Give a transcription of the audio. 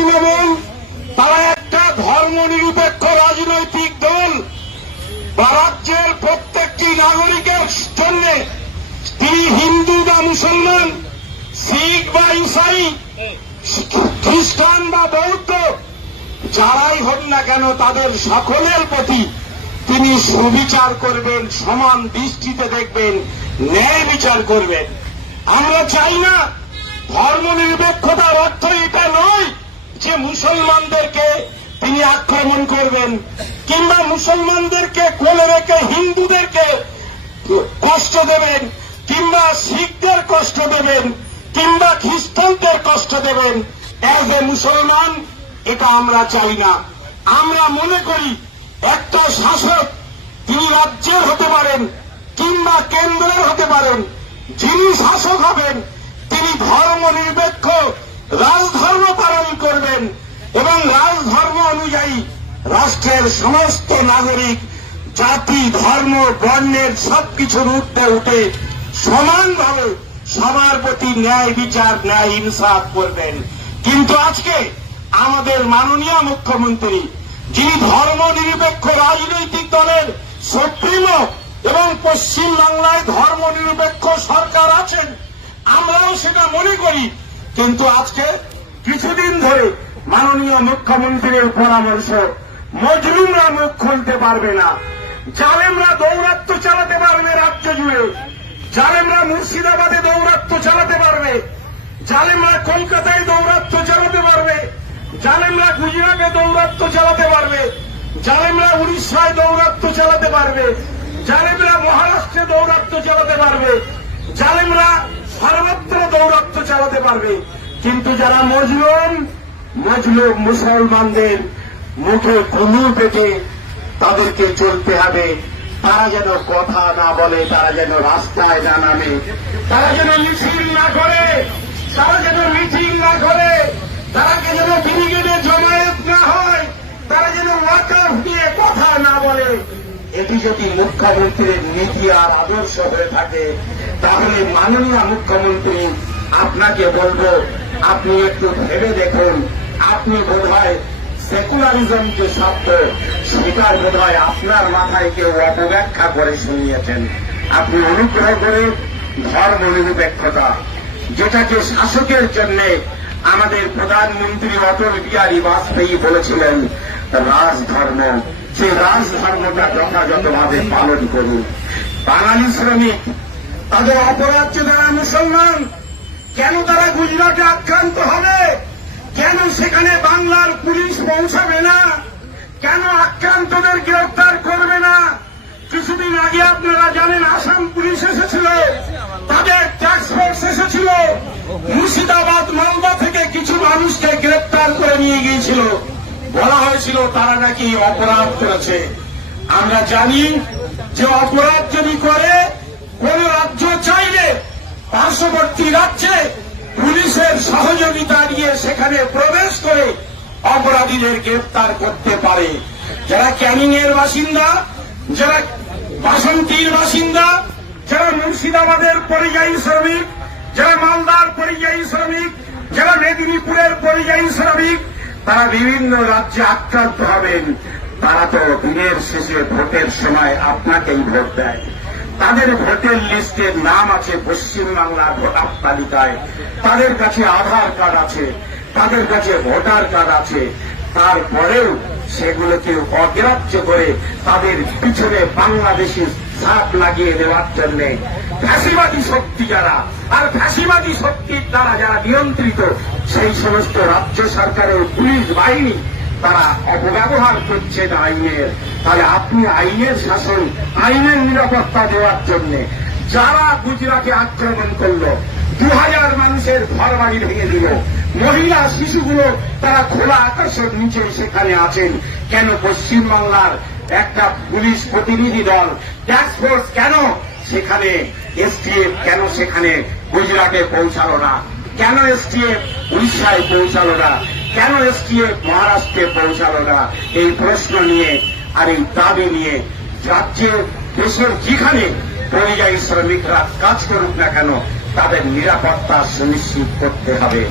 তৃণমূল তারা একটা ধর্মনিরপেক্ষ রাজনৈতিক দল। রাজ্যের প্রত্যেকটি নাগরিকের জন্য তিনি হিন্দু বা মুসলমান, শিখ বা ইসাই, খ্রিস্টান বা বৌদ্ধ, যারাই হন না কেন তাদের সকলের প্রতি তিনি সুবিচার করবেন, সমান দৃষ্টিতে দেখবেন, ন্যায় বিচার করবেন। আমরা চাই না ধর্মনিরপেক্ষতার অর্থ এটা নয় যে মুসলমানদেরকে তিনি আক্রমণ করবেন, কিংবা মুসলমানদেরকে কোলে রেখে হিন্দুদেরকে কষ্ট দেবেন, কিংবা শিখদের কষ্ট দেবেন, কিংবা খ্রিস্টানদের কষ্ট দেবেন। অ্যাজ এ মুসলমান এটা আমরা চাই না। আমরা মনে করি একটা শাসক তিনি রাজ্যের হতে পারেন কিংবা কেন্দ্রের হতে পারেন, যিনি শাসক হবেন তিনি ধর্মনিরপেক্ষ রাজধর্ম পালন করবেন এবং রাজধর্ম অনুযায়ী রাষ্ট্রের সমস্ত নাগরিক জাতি, ধর্ম, বর্ণের সবকিছুর ঊর্ধ্বে উঠে সমানভাবে সবার প্রতি ন্যায় বিচার, ন্যায় ইনসাফ করবেন। কিন্তু আজকে আমাদের মাননীয় মুখ্যমন্ত্রী, যিনি ধর্মনিরপেক্ষ রাজনৈতিক দলের সুপ্রিমো এবং পশ্চিম বাংলায় ধর্মনিরপেক্ষ সরকার আছেন, আমরাও সেটা মনে করি, কিন্তু আজকে কিছুদিন ধরে মাননীয় মুখ্যমন্ত্রীর পরামর্শ মজলুমরা মুখ খুলতে পারবে না, জালেমরা দৌরাত্ম্য চালাতে পারবে রাজ্য জুড়ে, জালেমরা মুর্শিদাবাদে দৌরাত্ম্য চালাতে পারবে, জালেমরা কলকাতায় দৌরাত্ম্য চালাতে পারবে, জালেমরা গুজরাটে দৌরাত্ম্য চালাতে পারবে, জালেমরা উড়িষ্যায় দৌরাত্ম্য চালাতে পারবে, জালেমরা মহারাষ্ট্রে দৌরাত্ম্য চালাতে পারবে, জালেমরা সর্বত্র দৌরাত্ম্য চালাতে পারবে। কিন্তু যারা মজলুম মুসলমানদের মুখে কুলু পেটে তাদেরকে চলতে হবে। তারা যেন কথা না বলে, তারা যেন রাস্তায় না নামে, তারা যেন মিছিল না করে, তারা যেন মিটিং না করে, তারা যেন ব্রিগেডে জমায়েত না হয়, তারা যেন ওয়াকআফ নিয়ে কথা না বলে। এটি যদি মুখ্যমন্ত্রীর নীতি আর আদর্শ হয়ে থাকে, তাহলে মাননীয় মুখ্যমন্ত্রী আপনাকে বলবো, আপনি একটু ভেবে দেখুন। আপনি বোধহয় সেকুলারিজম যে শব্দ, সেটা বোধহয় আপনার মাথায় কেউ অপব্যাখ্যা করে শুনিয়েছেন। আপনি অনুগ্রহ করে ধর্মনিরপেক্ষতা, যেটাকে শাসকের জন্য আমাদের প্রধানমন্ত্রী অটল বিহারী বাজপেয়ী বলেছিলেন রাজধর্ম, সেই রাজধর্মটা যথাযথভাবে পালন করুন। বাঙালি শ্রমিক তাদের অপরাধ যে তারা মুসলমান, কেন তারা গুজরাটে আক্রান্ত হবে? কেন সেখানে বাংলার পুলিশ পৌঁছাবে না? কেন আক্রান্তদের গ্রেফতার করবে না? কিছুদিন আগে আপনারা জানেন আসাম পুলিশ এসেছিল, তাদের ট্যাক্স ফোর্স এসেছিল, মুর্শিদাবাদ মালদা থেকে কিছু মানুষকে গ্রেফতার করে নিয়ে গিয়েছিল। বলা হয়েছিল তারা নাকি অপরাধ করেছে। আমরা জানি যে অপরাধ যদি করে, কোন রাজ্য চাইলে পার্শ্ববর্তী রাজ্যে পুলিশের সহযোগিতা নিয়ে সেখানে প্রবেশ করে অপরাধীদের গ্রেফতার করতে পারে। যারা ক্যানিং এর বাসিন্দা, যারা বাসন্তীর বাসিন্দা, যারা মুর্শিদাবাদের পরিযায়ী শ্রমিক, যারা মালদার পরিযায়ী শ্রমিক, যারা মেদিনীপুরের পরিযায়ী শ্রমিক, তারা বিভিন্ন রাজ্যে আক্রান্ত হবেন। তারা তো দিনের শেষে ভোটের সময় আপনাকেই ভোট দেয়। তাদের ভোটের লিস্টের নাম আছে পশ্চিমবাংলার ভোটার তালিকায়, তাদের কাছে আধার কার্ড আছে, তাদের কাছে ভোটার কার্ড আছে। তারপরেও সেগুলোকে অগ্রাহ্য করে তাদের পিছনে বাংলাদেশি ছাপ লাগিয়ে দেওয়ার জন্য ফ্যাসিবাদী শক্তি যারা, আর ফ্যাসিবাদী শক্তির দ্বারা যারা নিয়ন্ত্রিত সেই সমস্ত রাজ্য সরকারের পুলিশ বাহিনী, তারা অপব্যবহার করছে আইনের। তাহলে আপনি আইনের শাসন, আইনের নিরাপত্তা দেওয়ার জন্য যারা গুজরাটে আক্রমণ করলো, 2000 মানুষের ঘর বাড়ি ভেঙে দিল, মহিলা শিশুগুলো তারা খোলা আকাশের নিচে সেখানে আছেন, কেন পশ্চিমবাংলার একটা পুলিশ প্রতিনিধি দল ট্যাক্স ফোর্স কেন সেখানে, এসটিএফ কেন সেখানে গুজরাটে পৌঁছালো না? কেন এসটিএফ উড়িষ্যায় পৌঁছালো না? কেন এসটিএফ মহারাষ্ট্রে পৌঁছালো না? এই প্রশ্ন নিয়ে আর এই দাবি নিয়ে রাজ্যে, দেশের যেখানে পরিযায়ী শ্রমিকরা কাজ করুক না কেন, তাদের নিরাপত্তা সুনিশ্চিত করতে হবে।